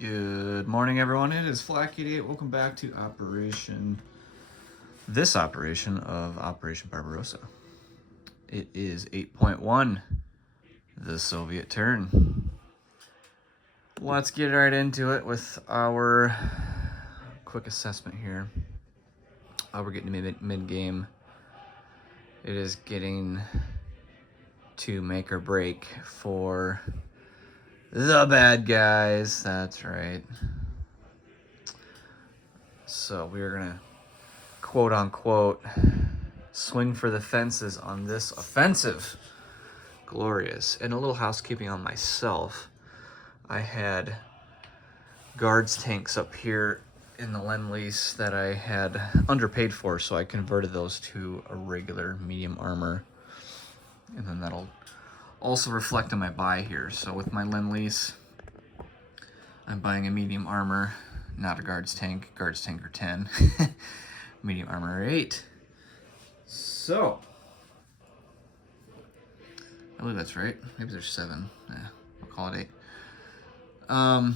Good morning, everyone. It is Flack88. Welcome back to this operation of Operation Barbarossa. It is 8.1, the Soviet turn. Let's get right into it with our quick assessment here. We're getting to mid-game. It is getting to make or break for the bad guys. That's right. So we're gonna quote unquote swing for the fences on this offensive. Glorious. And a little housekeeping on myself. I had guards tanks up here in the Lend-Lease that I had underpaid for, so I converted those to a regular medium armor. And then that'll also reflect on my buy here. So with my Lend-Lease, I'm buying a medium armor, not a guards tank. Guards tank are 10. Medium armor 8. So, I believe that's right. Maybe there's 7. Yeah, I'll call it 8.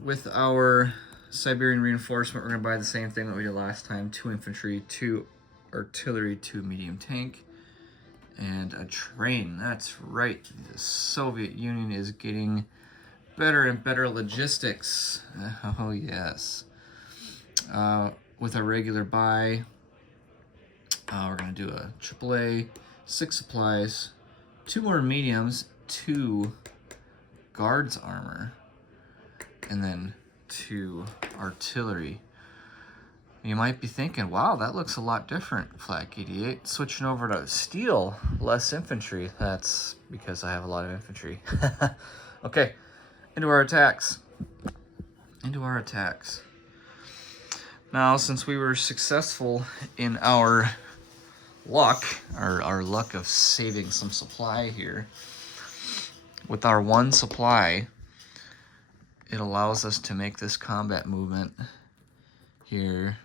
With our Siberian reinforcement, we're going to buy the same thing that we did last time. 2 infantry, 2 artillery, 2 medium tank, and a train. That's right. The Soviet Union is getting better and better logistics. Oh, yes. With our regular buy, we're going to do a AAA, 6 supplies, 2 more mediums, 2 guards armor, and then 2 artillery. You might be thinking, wow, that looks a lot different, Flack88. Switching over to steel, less infantry. That's because I have a lot of infantry. Okay, into our attacks. Now, since we were successful in our luck, our luck of saving some supply here, with our 1 supply, it allows us to make this combat movement here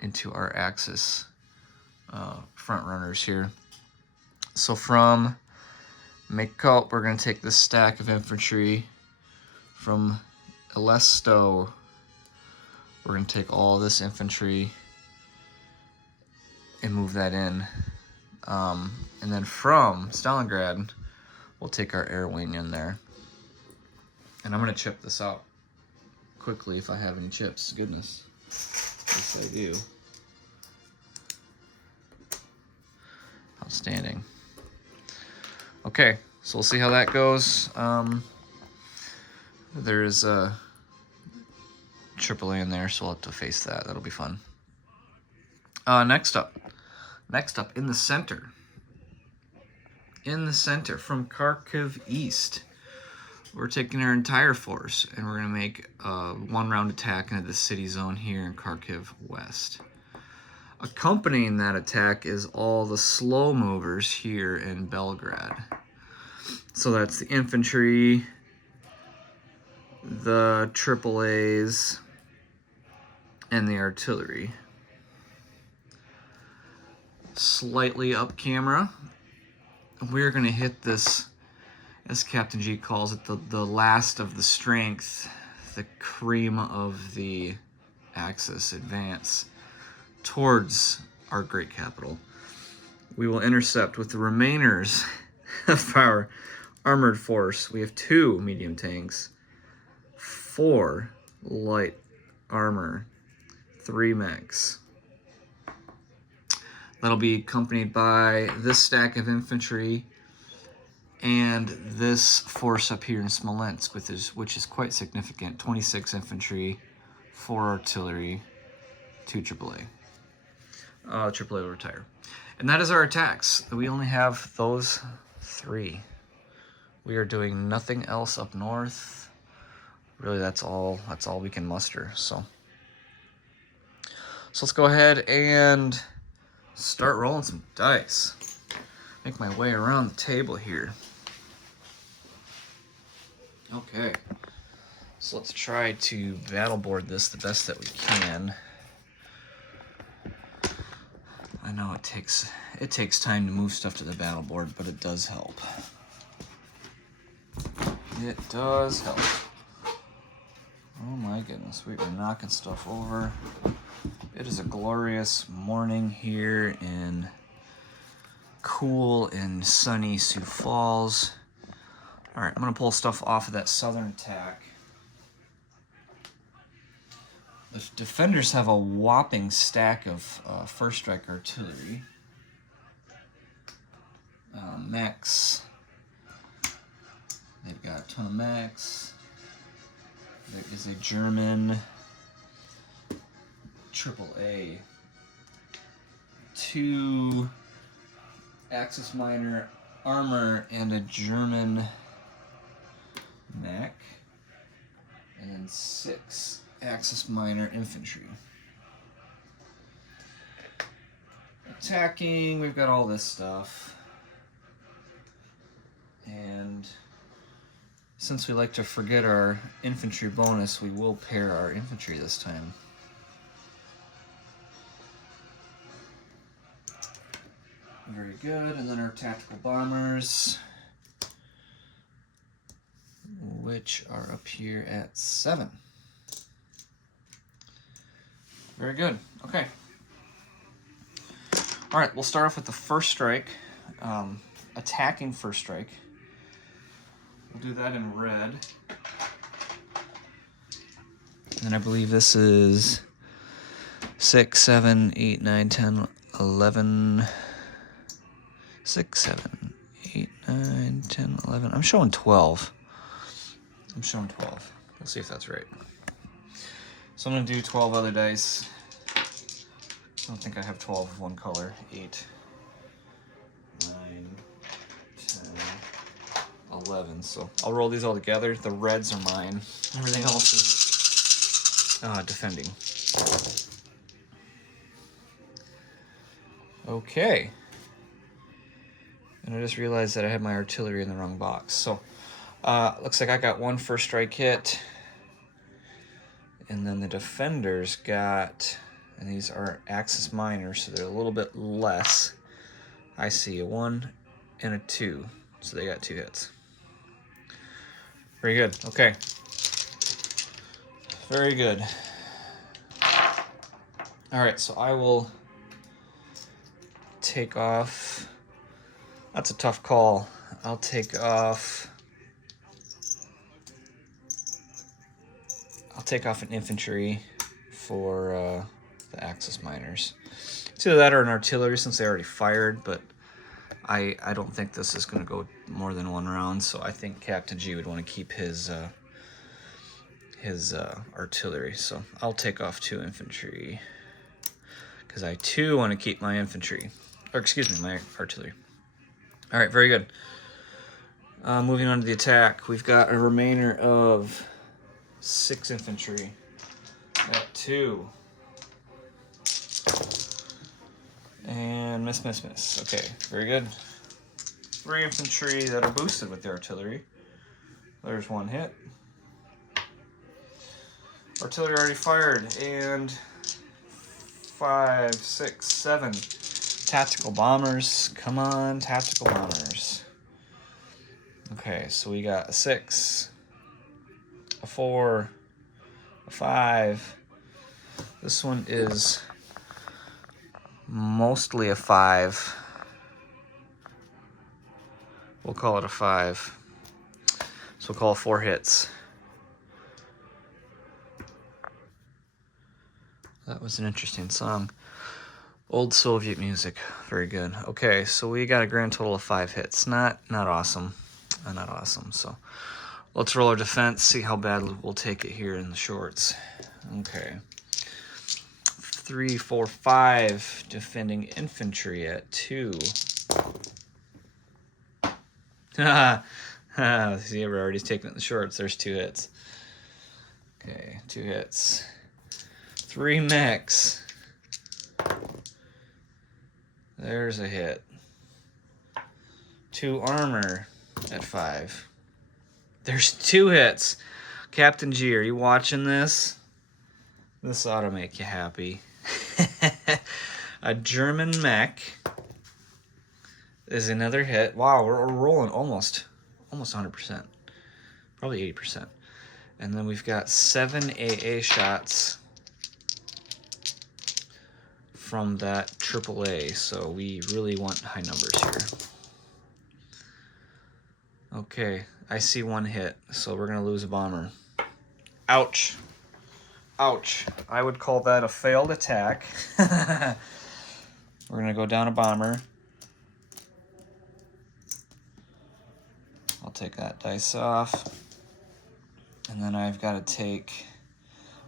into our Axis front runners here. So from Makut, we're going to take this stack of infantry. From Elesto, we're going to take all this infantry and move that in. And then from Stalingrad, we'll take our air wing in there. And I'm going to chip this out quickly if I have any chips. Goodness. Yes, I do. Outstanding. Okay, so we'll see how that goes. There's a AAA in there, so we'll have to face that. That'll be fun. Next up in the center. From Kharkiv East, we're taking our entire force, and we're going to make a 1-round attack into the city zone here in Kharkiv West. Accompanying that attack is all the slow movers here in Belgrade. So that's the infantry, the AAAs, and the artillery. Slightly up camera, we're going to hit this, as Captain G calls it, the last of the strength, the cream of the Axis advance towards our great capital. We will intercept with the remainers of our armored force. We have 2 medium tanks, 4 light armor, 3 mechs. That'll be accompanied by this stack of infantry and this force up here in Smolensk, which is quite significant. 26 infantry, 4 artillery, 2 AAA. AAA will retire. And that is our attacks. We only have those 3. We are doing nothing else up north. Really, that's all we can muster. So let's go ahead and start rolling some dice. Make my way around the table here. Okay, so let's try to battle board this the best that we can. I know it takes time to move stuff to the battle board, but it does help. It does help. Oh my goodness, we are knocking stuff over. It is a glorious morning here in cool and sunny Sioux Falls. All right, I'm gonna pull stuff off of that southern attack. The defenders have a whopping stack of first strike artillery. Mechs. They've got a ton of mechs. There is a German AAA. 2 Axis Minor armor and a German mech. And then 6 Axis Minor infantry. Attacking, we've got all this stuff. And since we like to forget our infantry bonus, we will pair our infantry this time. Very good, and then our tactical bombers, which are up here at 7. Very good, okay. All right, we'll start off with the first strike, attacking first strike. We'll do that in red. And I believe this is 6, 7, 8, 9, 10, 11, 6, 7, 8, 9, 10, 11. I'm showing 12. We'll see if that's right. So I'm going to do 12 other dice. I don't think I have 12 of one color. 8, 9, 10, 11. So I'll roll these all together. The reds are mine. Everything else is defending. Okay. And I just realized that I had my artillery in the wrong box. So looks like I got 1 first strike hit. And then the defenders got, and these are Axis Minors, so they're a little bit less. I see a 1 and a 2. So they got 2 hits. Very good. Okay. Very good. All right, so I will take off. That's a tough call. I'll take off an infantry for the Axis Minors. It's either that or an artillery since they already fired, but I don't think this is going to go more than 1 round, so I think Captain G would want to keep his artillery. So I'll take off 2 infantry because I too want to keep my infantry, or excuse me, my artillery. All right, very good. Moving on to the attack, we've got a remainder of 6 infantry. Got 2. And miss. Okay, very good. 3 infantry that are boosted with the artillery. There's 1 hit. Artillery already fired. And 5, 6, 7. Tactical bombers. Come on, tactical bombers. Okay, so we got a 6, a 4, a 5. This one is mostly a 5. We'll call it a 5. So we'll call it 4 hits. That was an interesting song. Old Soviet music. Very good. Okay, so we got a grand total of 5 hits. Not awesome. Not awesome. So let's roll our defense, see how bad we'll take it here in the shorts. Okay. 3, 4, 5 defending infantry at 2. See, we're already taking it in the shorts. There's 2 hits. Okay, 2 hits. 3 mechs. There's a hit. 2 armor at 5. There's 2 hits. Captain G, are you watching this? This ought to make you happy. A German mech is another hit. Wow, we're rolling almost 100%. Probably 80%. And then we've got 7 AA shots from that AAA, so we really want high numbers here. Okay, I see 1 hit, so we're gonna lose a bomber. Ouch. Ouch. I would call that a failed attack. We're gonna go down a bomber. I'll take that dice off. And then I've got to take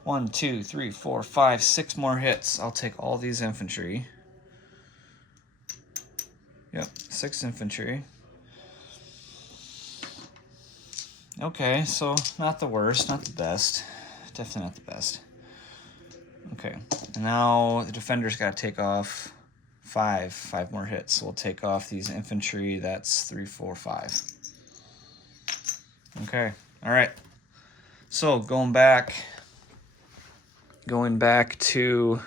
1, 2, 3, 4, 5, 6 more hits. I'll take all these infantry. Yep, 6 infantry. Okay, so not the worst, not the best. Definitely not the best. Okay, and now the defender's got to take off 5 more hits. So we'll take off these infantry. That's 3, 4, 5. Okay, all right. So going back to,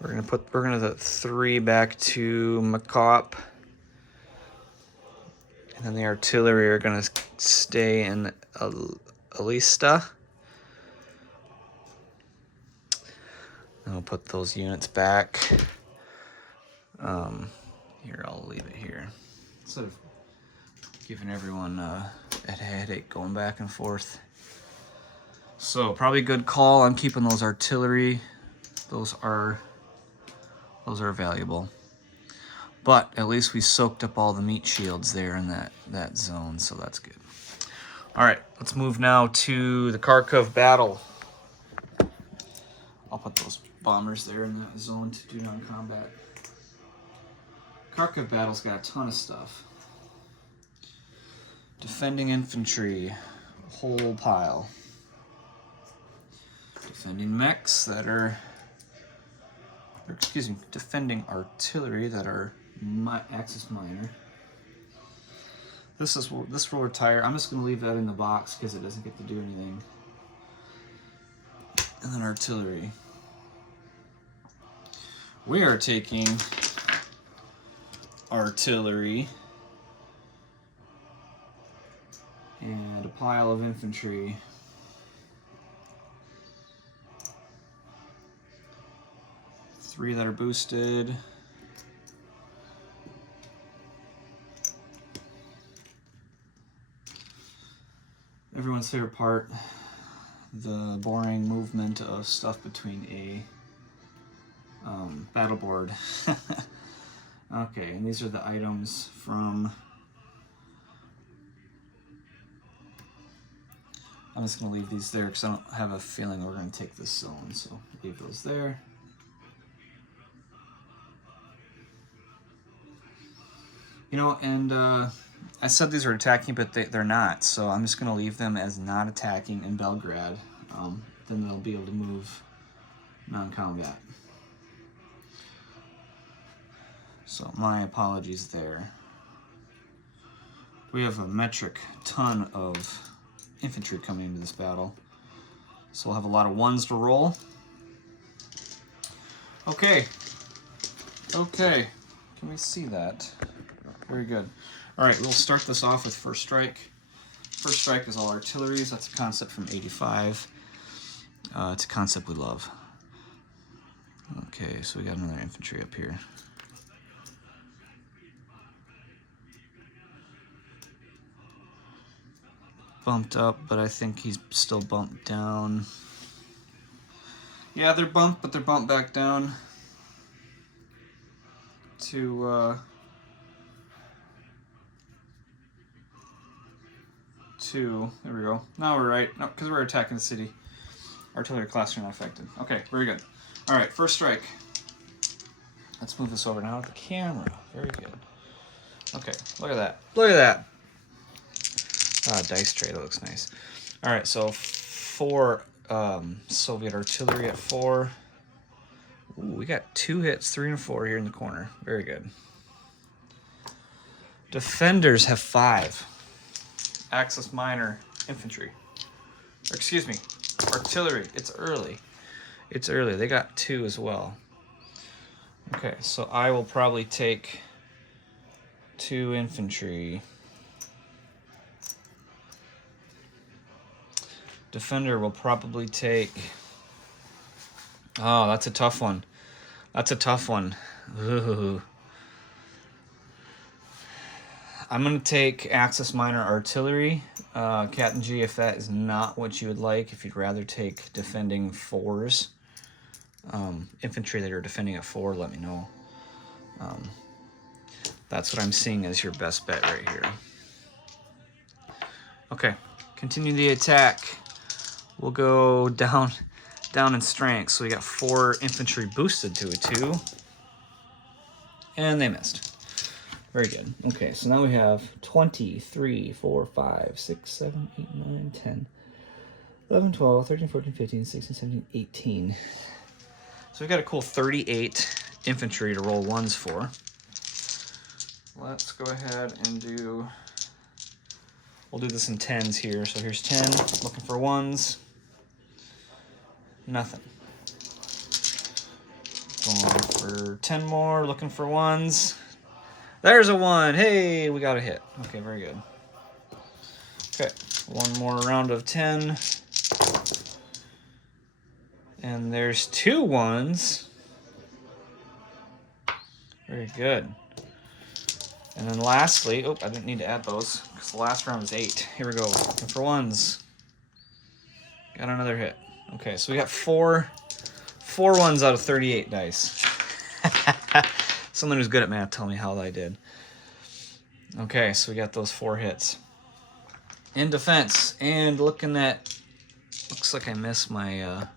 we're gonna put the 3 back to McCop, and then the artillery are gonna stay in Alista. And I'll put those units back. Here, I'll leave it here. Instead of giving everyone a headache going back and forth. So probably a good call. I'm keeping those artillery. Those are valuable. But at least we soaked up all the meat shields there in that zone, so that's good. All right, let's move now to the Kharkov battle. I'll put those bombers there in that zone to do non-combat. Kharkov battle's got a ton of stuff. Defending infantry, a whole pile. Defending mechs that are, defending artillery that are Axis minor. This will retire. I'm just going to leave that in the box because it doesn't get to do anything. And then artillery. We are taking artillery and a pile of infantry. Three that are boosted. Everyone's favorite part, the boring movement of stuff between a battle board. Okay, and these are the items from... I'm just going to leave these there because I don't have a feeling we're going to take this zone, so leave those there. You know, and I said these are attacking, but they're not, so I'm just going to leave them as not attacking in Belgrade. Then they'll be able to move non-combat. So my apologies there. We have a metric ton of infantry coming into this battle, so we'll have a lot of ones to roll. Okay. Okay. Can we see that? Very good. All right, we'll start this off with first strike. First strike is all artilleries. That's a concept from 85. It's a concept we love. Okay, so we got another infantry up here. Bumped up, but I think he's still bumped down. Yeah, they're bumped, but they're bumped back down to 2. There we go. Now we're right. No, because we're attacking the city. Artillery class are not affected. Okay, very good. All right, first strike. Let's move this over now with the camera. Very good. Okay, look at that. Look at that. Ah, dice tray. That looks nice. All right, so 4 Soviet artillery at 4. Ooh, we got 2 hits, 3 and 4 here in the corner. Very good. Defenders have 5. Axis minor infantry. Or excuse me, artillery. It's early. It's early. They got 2 as well. Okay, so I will probably take 2 infantry. Defender will probably take... Oh, that's a tough one. That's a tough one. Ooh. I'm going to take Axis Minor Artillery. Captain G, if that is not what you would like, if you'd rather take defending 4s, infantry that are defending at 4, let me know. That's what I'm seeing as your best bet right here. Okay, continue the attack. We'll go down in strength. So we got 4 infantry boosted to a 2. And they missed. Very good. Okay, so now we have 20, 3, 4, 5, 6, 7, 8, 9, 10, 11, 12, 13, 14, 15, 16, 17, 18. So we've got a cool 38 infantry to roll 1s for. Let's go ahead and we'll do this in 10s here. So here's 10, looking for 1s. Nothing. Going for 10 more, looking for 1s. There's a 1. Hey, we got a hit. Okay, very good. Okay, one more round of 10. And there's 2 1s. Very good. And then lastly, oh, I didn't need to add those because the last round is 8. Here we go, looking for 1s. Got another hit. Okay, so we got 4 1s out of 38 dice. Someone who's good at math, tell me how I did. Okay, so we got those 4 hits. In defense, and looking at, looks like I missed my,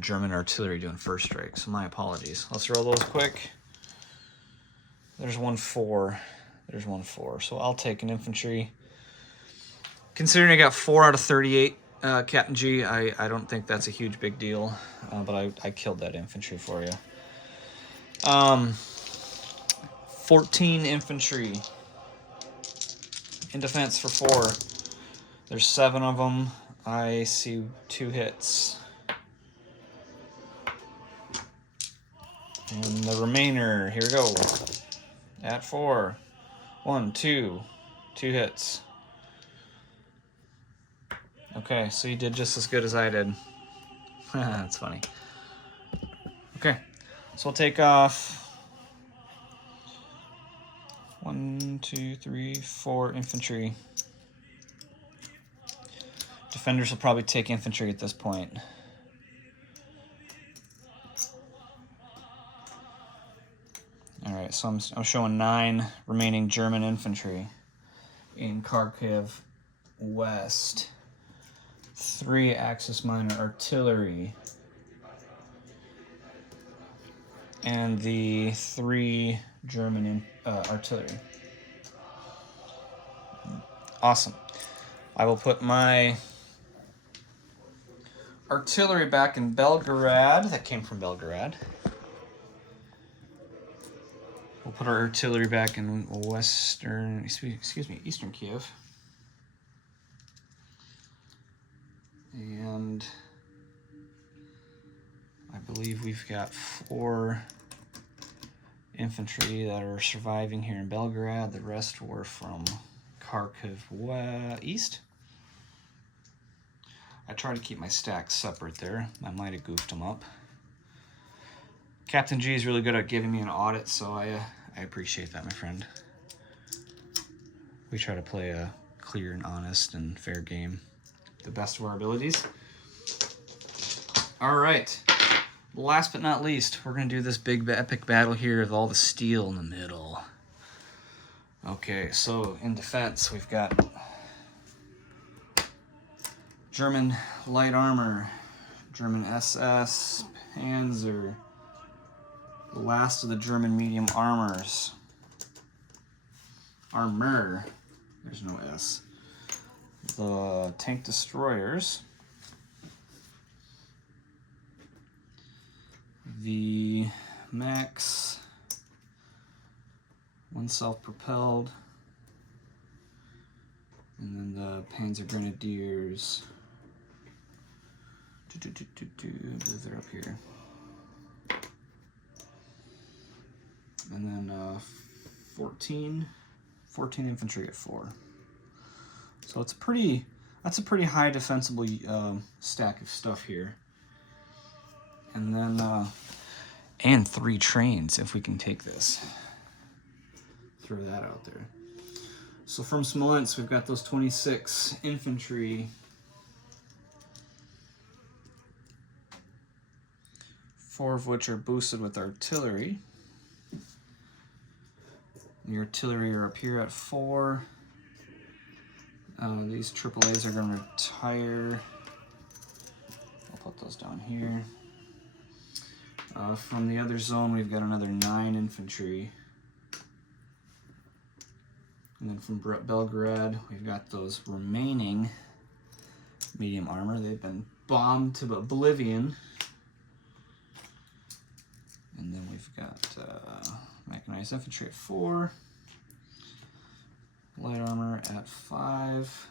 German artillery doing first strike, so my apologies. Let's roll those quick. There's 1 4. There's 1 4. So I'll take an infantry. Considering I got 4 out of 38, Captain G, I don't think that's a huge big deal, but I killed that infantry for you. 14 infantry in defense for 4. There's 7 of them. I see 2 hits. And the remainder, here we go. At 4. 1, 2. 2 hits. Okay, so you did just as good as I did. That's funny. Okay, so we'll take off 1, 2, 3, 4 infantry. Defenders will probably take infantry at this point. Alright, so I'm showing 9 remaining German infantry in Kharkiv West. 3 Axis Minor Artillery. And the 3 German artillery. Awesome. I will put my artillery back in Belgorod. That came from Belgorod. We'll put our artillery back in Eastern Kiev. And I believe we've got 4 infantry that are surviving here in Belgorod. The rest were from Kharkiv East. I try to keep my stacks separate there. I might have goofed them up. Captain G is really good at giving me an audit, so I appreciate that, my friend. We try to play a clear and honest and fair game, the best of our abilities. All right, last but not least, we're gonna do this big epic battle here with all the steel in the middle. Okay, so in defense, we've got German light armor, German SS, Panzer, the last of the German medium armors. Armor, there's no S. The tank destroyers. The Max, 1 self-propelled. And then the Panzer Grenadiers. They're up here. And then 14 infantry at 4. So it's a That's a pretty high defensible stack of stuff here. And then, and 3 trains if we can take this. Throw that out there. So from Smolensk, we've got those 26 infantry. 4 of which are boosted with artillery. The artillery are up here at 4. These AAAs are going to retire. I'll put those down here. From the other zone, we've got another 9 infantry. And then from Belgrade, we've got those remaining medium armor. They've been bombed to oblivion. And then we've got mechanized infantry at 4. Light armor at 5.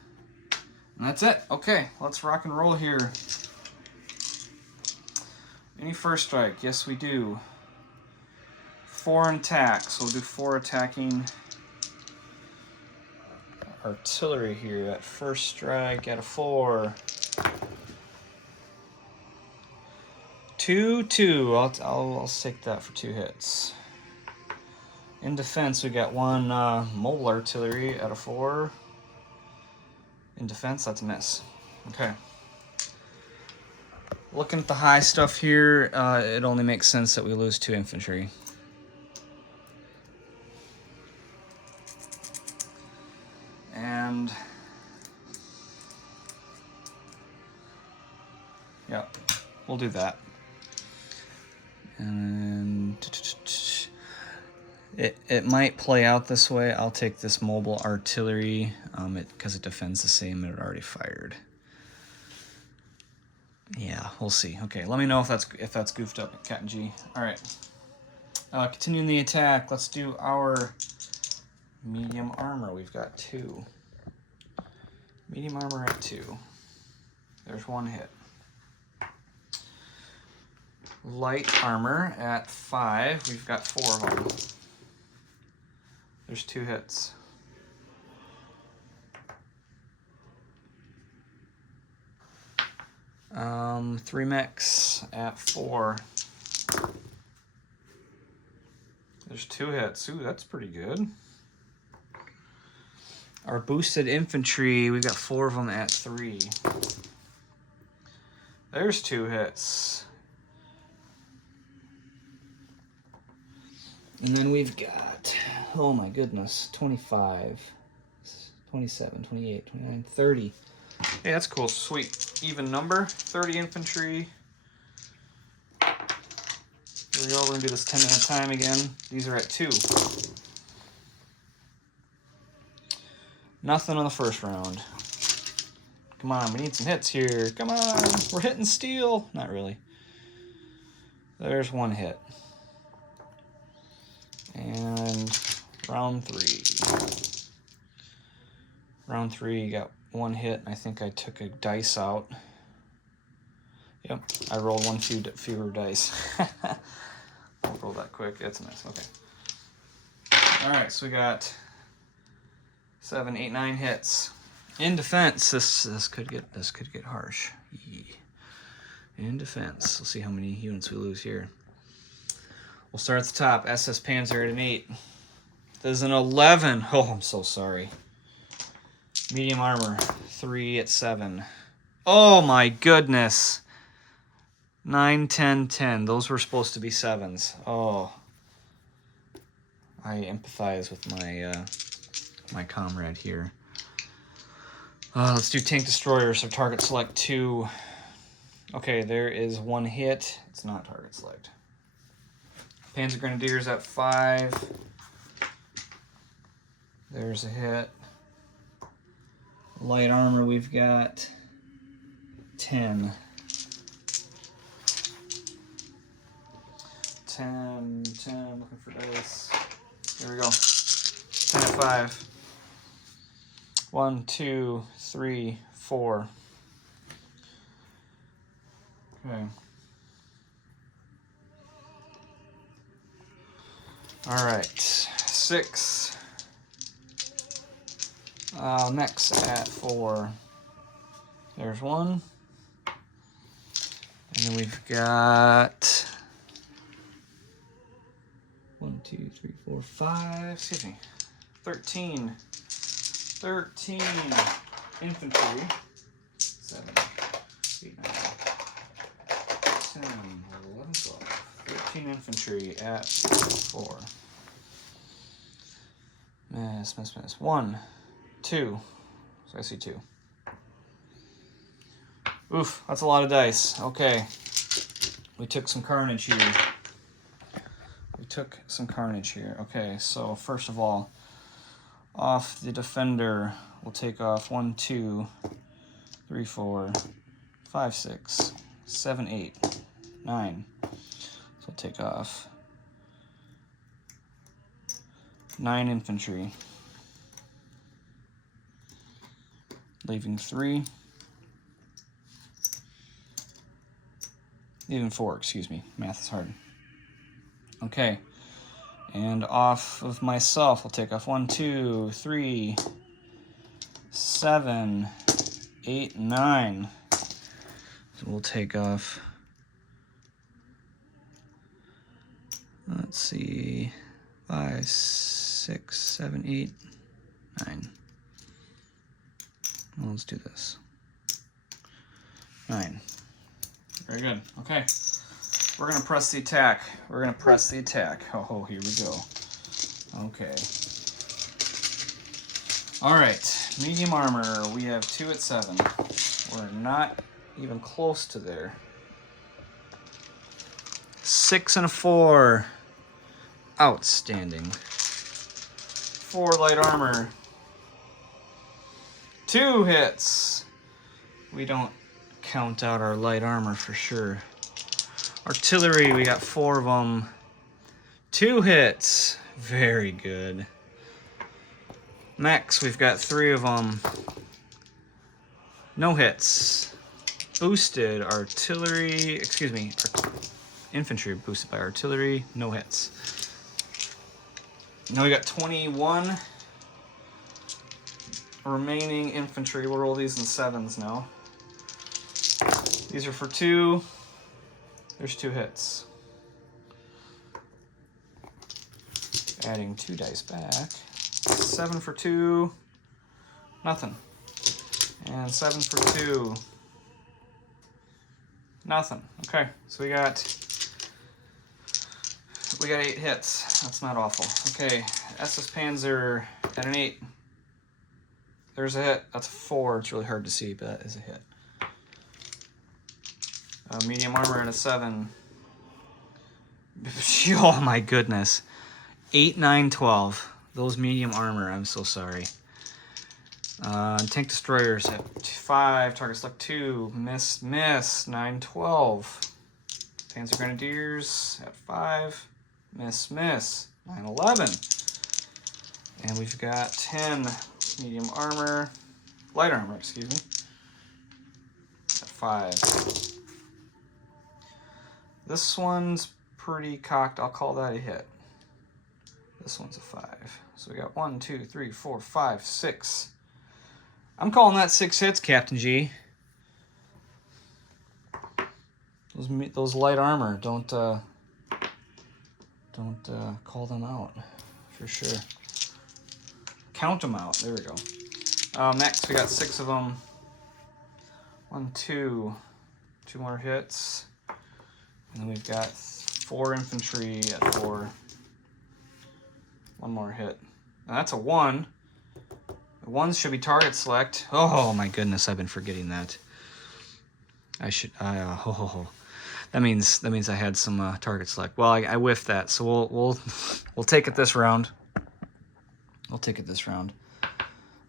And that's it. Okay, let's rock and roll here. Any first strike? Yes, we do. 4 attacks. We'll do 4 attacking artillery here at first strike at a 4. 2, 2. I'll take that for 2 hits. In defense, we got 1 mobile artillery at a 4. In defense, that's a miss. Okay. Looking at the high stuff here, it only makes sense that we lose 2 infantry. And yeah, we'll do that. And it might play out this way. I'll take this mobile artillery because it defends the same it already fired. Yeah, we'll see. Okay, let me know if that's goofed up, Captain G. All right. Continuing the attack, let's do our medium armor. We've got 2. Medium armor at 2. There's 1 hit. Light armor at 5. We've got 4 of them. There's 2 hits. Three mechs at 4. There's 2 hits. Ooh, that's pretty good. Our boosted infantry, we've got 4 of them at 3. There's 2 hits. And then we've got, oh my goodness, 25, 27, 28, 29, 30. Hey, that's cool. Sweet. Even number. 30 infantry. Here we go. We're going to do this 10 at a time again. These are at 2. Nothing on the first round. Come on, we need some hits here. Come on. We're hitting steel. Not really. There's 1 hit. And round 3. Round 3, got 1 hit. I think I took a dice out. Yep, I rolled 1 fewer dice. I'll roll that quick. That's a miss. Okay. All right, so we got 7, 8, 9 hits. In defense, this could get harsh. In defense, we'll see how many units we lose here. We'll start at the top. SS Panzer at an 8. There's an 11. Oh, I'm so sorry. Medium armor, 3 at 7. Oh my goodness. 9, 10, 10. Those were supposed to be 7s. Oh. I empathize with my comrade here. Let's do tank destroyer. So target select 2. Okay, there is 1 hit. It's not target select. Panzer Grenadiers at 5. There's a hit. Light armor, we've got 10. 10, looking for dice. Here we go. 10 at 5. 1, 2, 3, 4. Okay. All right. 6. Mechs at 4. There's one. And then we've got 1, 2, 3, 4, 5, excuse me, 13 infantry, 7, 8, 9, 10, 11, 12, 13 infantry at 4. Miss. 1, 2, so I see 2. Oof, that's a lot of dice. Okay, we took some carnage here. Okay, so first of all, off the defender, we'll take off 1, 2, 3, 4, 5, 6, 7, 8, 9. So we'll take off 9 infantry, leaving 3. Leaving 4, excuse me. Math is hard. Okay. And off of myself, I'll take off 1, 2, 3, 7, 8, 9. So we'll take off, let's see, 5, 6, 7, 8, 9. Well, let's do this. 9. Very good. Okay. We're going to press the attack. Oh, here we go. Okay. All right. Medium armor. We have 2 at 7. We're not even close to there. 6 and a 4. Outstanding. 4 light armor. 2 hits. We don't count out our light armor for sure. Artillery, we got 4 of them. 2 hits. Very good. Mechs, we've got 3 of them. No hits. Boosted artillery, excuse me, infantry boosted by artillery, no hits. Now we got 21 remaining infantry. We'll roll these in 7s now. These are for 2. There's 2 hits. Adding 2 dice back. 7 for 2. Nothing. And 7 for 2. Nothing. Okay, so we got 8 hits. That's not awful. Okay, SS Panzer at an 8. There's a hit. That's a 4. It's really hard to see, but that is a hit. Medium armor at a 7. Oh my goodness. 8, 9, 12. Those medium armor, I'm so sorry. Tank destroyers at 5. Target select 2. Miss. 9, 12. Panzer Grenadiers at 5. Miss. 9, 11. And we've got 10 medium armor. Light armor, excuse me. At 5. This one's pretty cocked. I'll call that a hit. This one's a 5. So we got 1, 2, 3, 4, 5, 6. I'm calling that 6 hits, Captain G. Those light armor, don't call them out, for sure. Count them out. There we go. Next, we got 6 of them. 1, 2. 2 more hits. And then we've got 4 infantry at 4. 1 more hit. Now that's a 1. The 1s should be target select. Oh my goodness, I've been forgetting that. That means I had some target select. Well, I whiffed that, so we'll take it this round. We'll take it this round.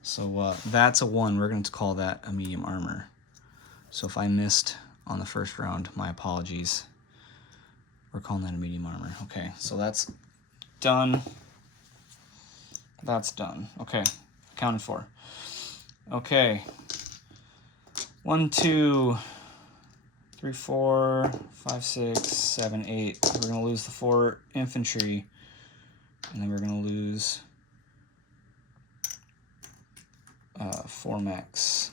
So that's a 1. We're going to call that a medium armor. So if I missed on the first round, my apologies. We're calling that a medium armor. Okay, so that's done. That's done. Okay, accounted for. Okay. 1, 2, 3, 4, 5, 6, 7, 8. We're going to lose the 4 infantry. And then we're going to lose 4 mechs.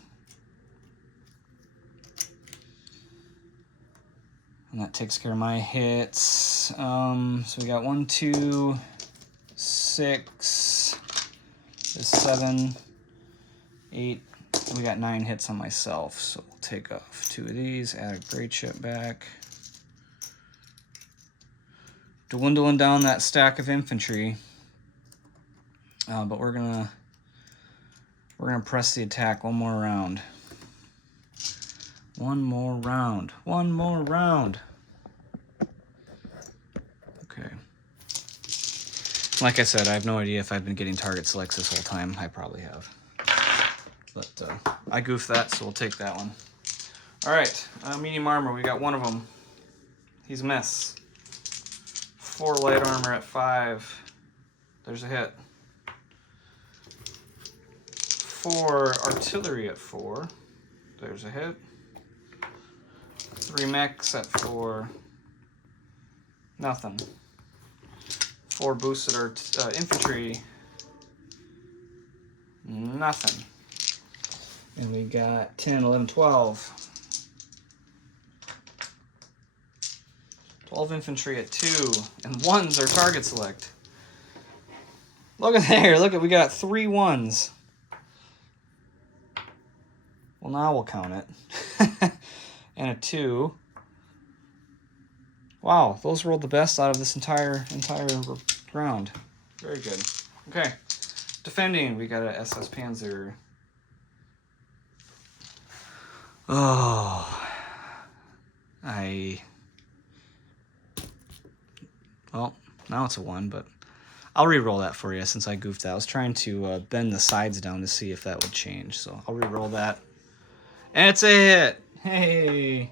And that takes care of my hits. So we got 1, 2, 6, 7, 8. We got 9 hits on myself. So we'll take off 2 of these, add a great chip back. Dwindling down that stack of infantry. But we're gonna press the attack one more round. One more round. One more round. Okay. Like I said, I have no idea if I've been getting target selects this whole time. I probably have. But I goofed that, so we'll take that one. All right, medium armor. We got one of them. He's a miss. 4 light armor at 5. There's a hit. 4 artillery at 4. There's a hit. 3 mechs at 4. Nothing. 4 boosted infantry. Nothing. And we got 10, 11, 12. 12 infantry at 2. And 1s are target select. Look at there. Look at, we got 3 1s. Well, now we'll count it. And a 2. Wow, those rolled the best out of this entire round. Very good. Okay. Defending, we got a SS Panzer. Oh. Well, now it's a 1, but I'll re-roll that for you since I goofed that. I was trying to bend the sides down to see if that would change, so I'll re-roll that. And it's a hit! Hey!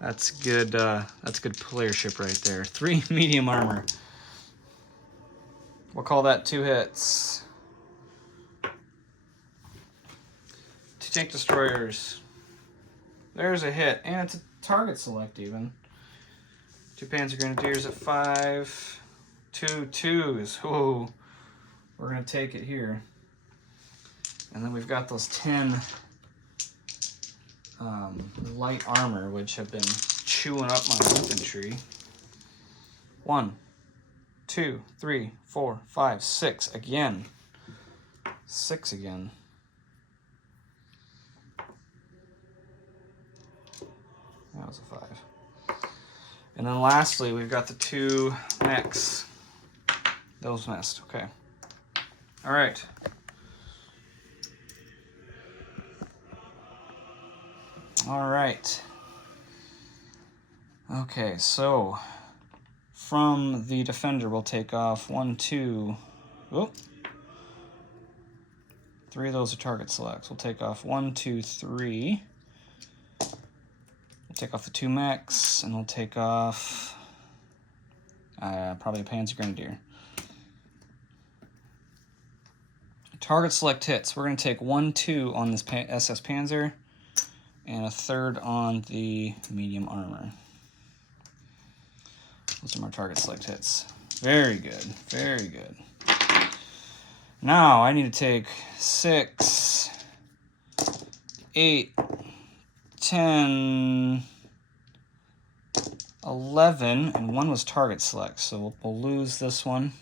That's good playership right there. 3 medium armor. We'll call that 2 hits. 2 tank destroyers. There's a hit, and it's a target select even. 2 Panzer Grenadiers at 5. 2 2s. Ooh, we're gonna take it here. And then we've got those 10 light armor, which have been chewing up my infantry. 1, 2, 3, 4, 5, 6 again. 6 again. That was a 5. And then lastly, we've got the 2 mechs. Those missed. Okay. All right. All right. Okay, so from the defender, we'll take off 1, 2. Oh. 3 of those are target selects. We'll take off 1, 2, 3. We'll take off the 2 mechs, and we'll take off probably a Panzer Grenadier. Target select hits. We're going to take 1, 2 on this SS Panzer, and a 3rd on the medium armor. Those are my target select hits. Very good. Very good. Now I need to take 6, 8, 10, 11, and 1 was target select, so we'll lose this one.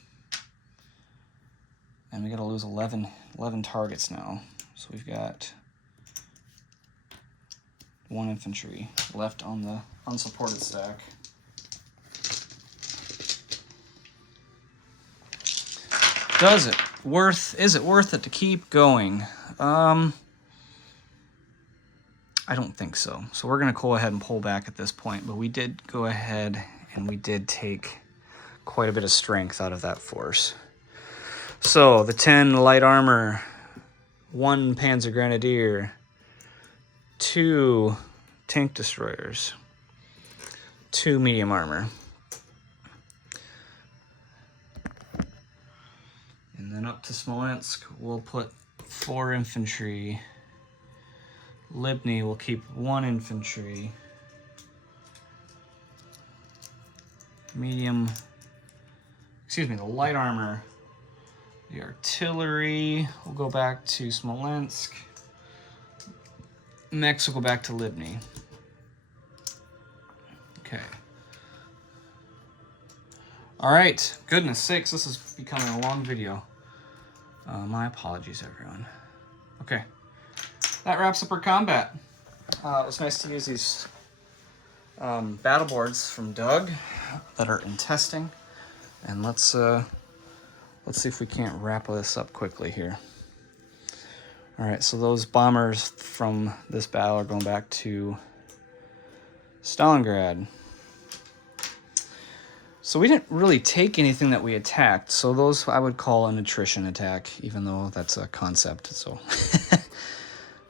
And we gotta lose 11 targets now. So we've got 1 infantry left on the unsupported stack. Is it worth it to keep going? I don't think so. So we're gonna go ahead and pull back at this point, but we did go ahead and we did take quite a bit of strength out of that force. So the 10 light armor, 1 Panzer Grenadier, 2 tank destroyers, 2 medium armor. And then up to Smolensk, we'll put 4 infantry. Libny will keep 1 infantry. The light armor. The artillery will go back to Smolensk. Mechs will go back to Libny. Okay. All right, goodness sakes, this is becoming a long video. My apologies, everyone. Okay, that wraps up our combat. It was nice to use these battle boards from Doug that are in testing, and let's see if we can't wrap this up quickly here. All right, so those bombers from this battle are going back to Stalingrad. So we didn't really take anything that we attacked, so those I would call an attrition attack, even though that's a concept, so.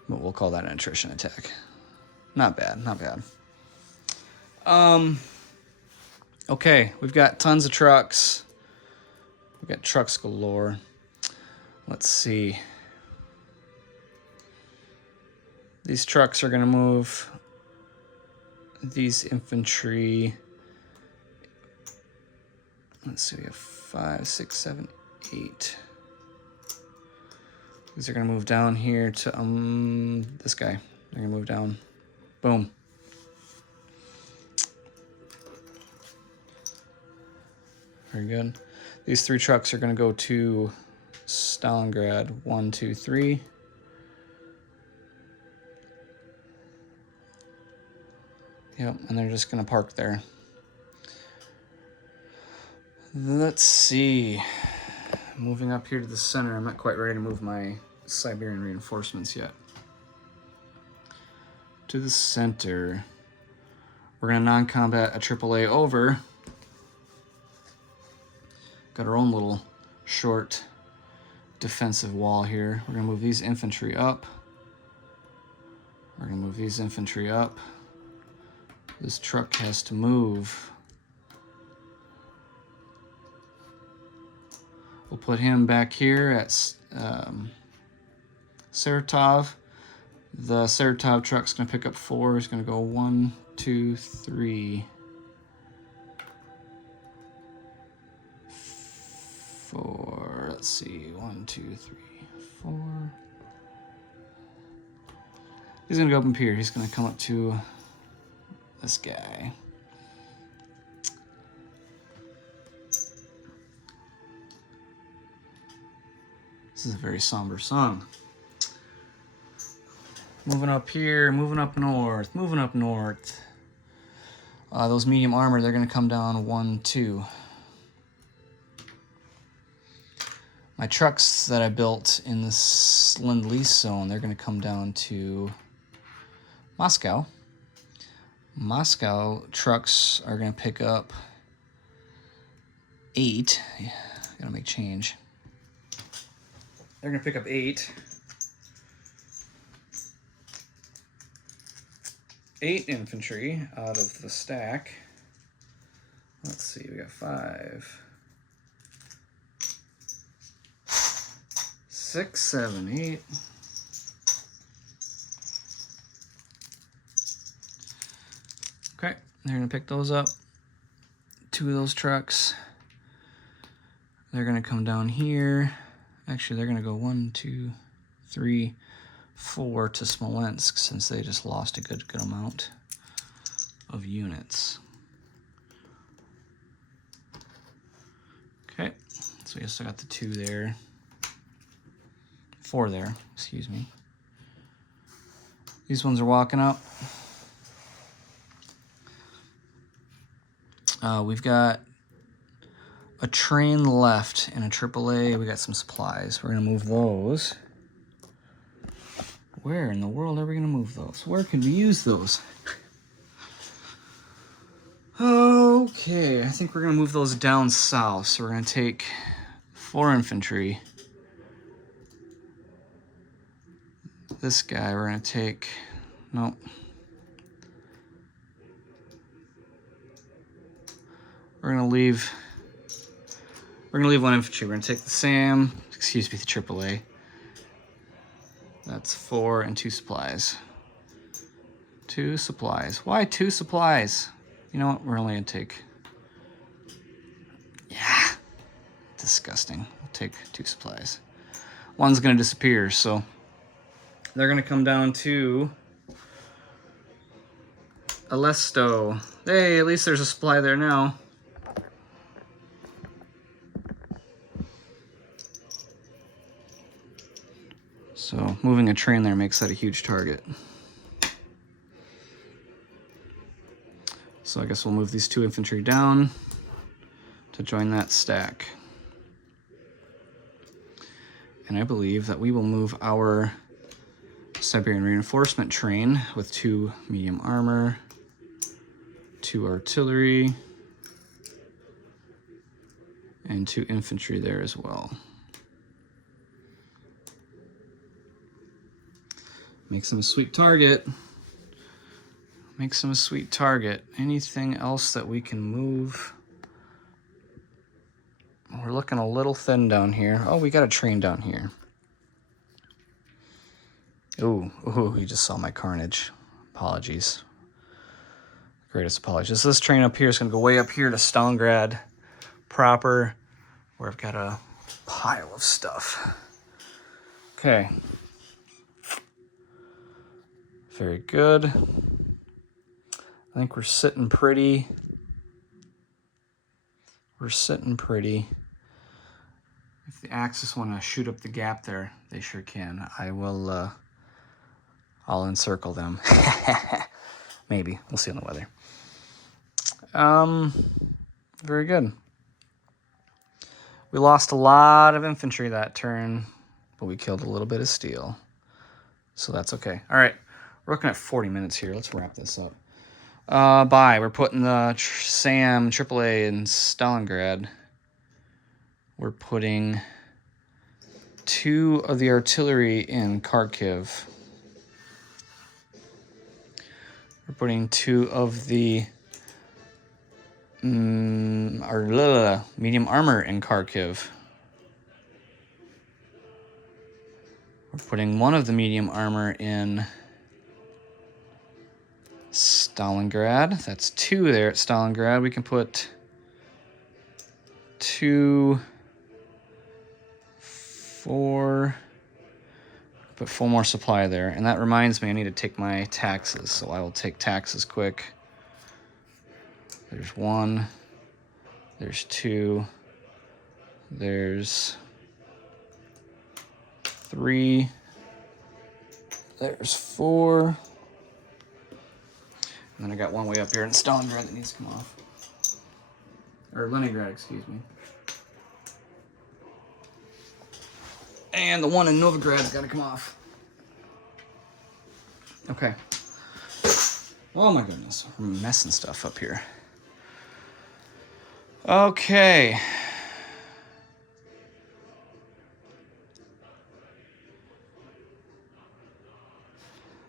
But we'll call that an attrition attack. Not bad, not bad. Okay, we've got tons of trucks. We've got trucks galore. Let's see. These trucks are gonna move these infantry. Let's see, we have 5, 6, 7, 8. These are gonna move down here to this guy. They're gonna move down. Boom. Very good. These 3 trucks are gonna go to Stalingrad. 1, 2, 3. Yep, and they're just gonna park there. Let's see. Moving up here to the center. I'm not quite ready to move my Siberian reinforcements yet. To the center. We're gonna non-combat a AAA over. Got our own little short defensive wall here. We're gonna move these infantry up. We're gonna move these infantry up. This truck has to move. We'll put him back here at Saratov. The Saratov truck's gonna pick up 4. It's gonna go 1, 2, 3, 4. Let's see, 1, 2, 3, 4. He's gonna go up here. He's gonna come up to this guy. This is a very somber song. Moving up here, moving up north, moving up north. Those medium armor, they're gonna come down 1, 2. My trucks that I built in this Lend-Lease zone, they're gonna come down to Moscow. Moscow trucks are gonna pick up 8. Yeah, gotta make change. They're gonna pick up 8. 8 infantry out of the stack. Let's see, we got 5, 6, 7, 8. Okay, they're gonna pick those up. 2 of those trucks. They're gonna come down here. Actually, they're gonna go 1, 2, 3, 4 to Smolensk, since they just lost a good amount of units. Okay, so we still got the 2 there. 4 there, excuse me. These ones are walking up. We've got a train left and a AAA. We got some supplies. We're gonna move those. Where in the world are we gonna move those? Where can we use those? Okay, I think we're gonna move those down south. So we're gonna take 4 infantry. This guy we're gonna take, nope. We're gonna leave 1 infantry. We're gonna take the SAM, excuse me, the AAA. That's 4 and 2 supplies. 2 supplies. Why 2 supplies? You know what? We're only gonna take. Yeah. Disgusting. We'll take 2 supplies. 1's gonna disappear, so they're gonna come down to Alesto. Hey, at least there's a supply there now. So moving a train there makes that a huge target. So I guess we'll move these 2 infantry down to join that stack. And I believe that we will move our Siberian reinforcement train with 2 medium armor, 2 artillery, and 2 infantry there as well. Makes them a sweet target. Makes them a sweet target. Anything else that we can move? We're looking a little thin down here. Oh, we got a train down here. Ooh, you just saw my carnage. Apologies. Greatest apologies. This train up here is going to go way up here to Stalingrad proper, where I've got a pile of stuff. Okay. Very good. I think we're sitting pretty. We're sitting pretty. If the Axis want to shoot up the gap there, they sure can. I will, I'll encircle them. Maybe. We'll see on the weather. Very good. We lost a lot of infantry that turn, but we killed a little bit of steel. So that's okay. All right. We're looking at 40 minutes here. Let's wrap this up. We're putting the SAM AAA in Stalingrad. We're putting 2 of the artillery in Kharkiv. We're putting 2 of the medium armor in Kharkiv. We're putting 1 of the medium armor in Stalingrad. That's 2 there at Stalingrad. We can put 2, 4, put 4 more supply there. And that reminds me, I need to take my taxes, so I will take taxes quick. There's 1, there's 2, there's 3, there's 4, and then I got 1 way up here in Stalingrad that needs to come off. Or Leningrad, excuse me. And the 1 in Novigrad's got to come off. Okay. Oh my goodness, we're messing stuff up here. Okay.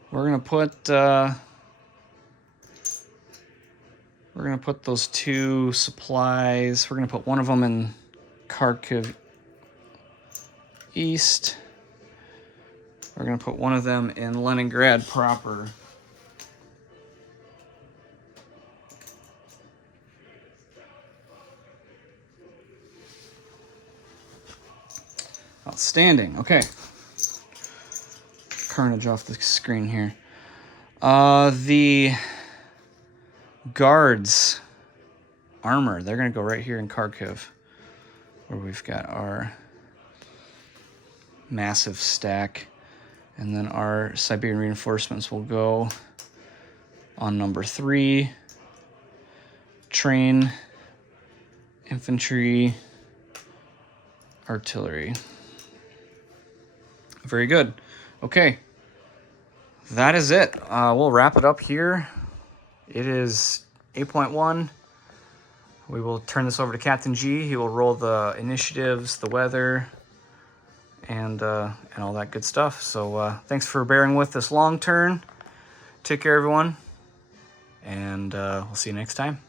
We're gonna put those 2 supplies. We're gonna put 1 of them in Kharkiv East. We're gonna put 1 of them in Leningrad proper. Outstanding. Okay. Carnage off the screen here. The guards armor, they're going to go right here in Kharkiv, where we've got our massive stack. And then our Siberian reinforcements will go on number 3. Train, infantry, artillery. Very good. Okay. That is it. We'll wrap it up here. It is 8.1. We will turn this over to Captain G. He will roll the initiatives, the weather, and all that good stuff. So thanks for bearing with this long turn. Take care, everyone, and we'll see you next time.